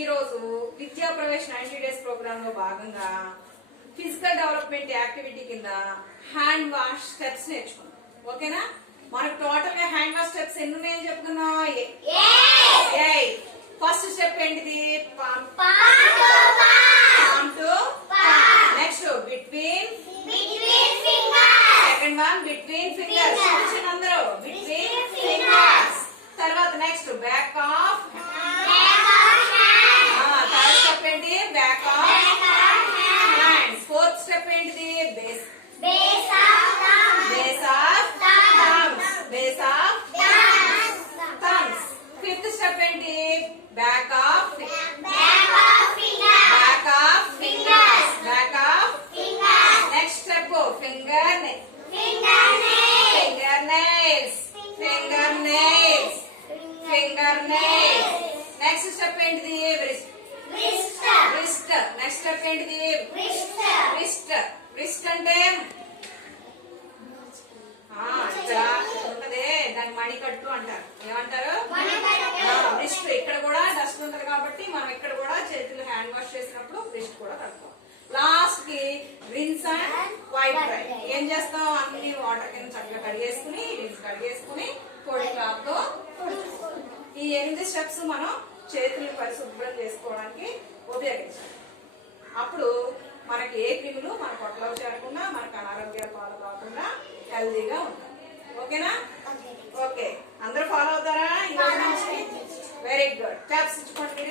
ఈ రోజు విద్యా ప్రవేశ్ 90 డేస్ ప్రోగ్రామ్ లో భాగంగా ఫిజికల్ డెవలప్మెంట్ యాక్టివిటీ కింద హ్యాండ్ వాష్ స్టెప్స్ నేర్చుకున్నాం. ఓకేనా? మనకు టోటల్ గా హ్యాండ్ వాష్ స్టెప్స్ ఎన్ని ఉన్నాయని చెప్పుకున్నాం? ఫస్ట్ స్టెప్ ఏంటిది? Palm to next between second one between fingers. అందరూ బిట్వీన్ ఫింగర్స్. తర్వాత next back of third step ఏంటి? Back of hands. Fourth step ఏంటిది? Base of thumbs. Fifth step ఏంటి? Back of fingers. Next step finger nails. Next step ఏంటిది? Wrist. Next step ఏంటిది? Wrist అంటే ఇక్కడ ఉంటది, దాన్ని మణికట్టు అంటారు. ఏమంటారు? రిస్ట్. ఇక్కడ కూడా డస్ట్ ఉంటది కాబట్టి మనం ఇక్కడ కూడా చేతులు హ్యాండ్ వాష్ చేసినప్పుడు రిస్ట్ కూడా కడతాం. లాస్ట్ కి రిన్స్ అండ్ వైట్ డ్రై. ఏం చేస్తాం? అన్ని వాటర్ కింద చక్కగా కడిగేసుకుని పొడి క్లాత్ తో ఈ 8 స్టెప్స్ మనం చేతులు పరిశుభ్రం చేసుకోవడానికి ఉపయోగించాలి. అప్పుడు మనకి ఏ క్రిములు మన పొట్టలో చేరకుండా, మనకు అనారోగ్యాలు పాలు కాకుండా హెల్దీగా ఉంటాం. ఓకేనా? ఓకే, అందరూ ఫాలో అవుతారా? Very good. క్లాప్స్ ఇచ్చుకోండి.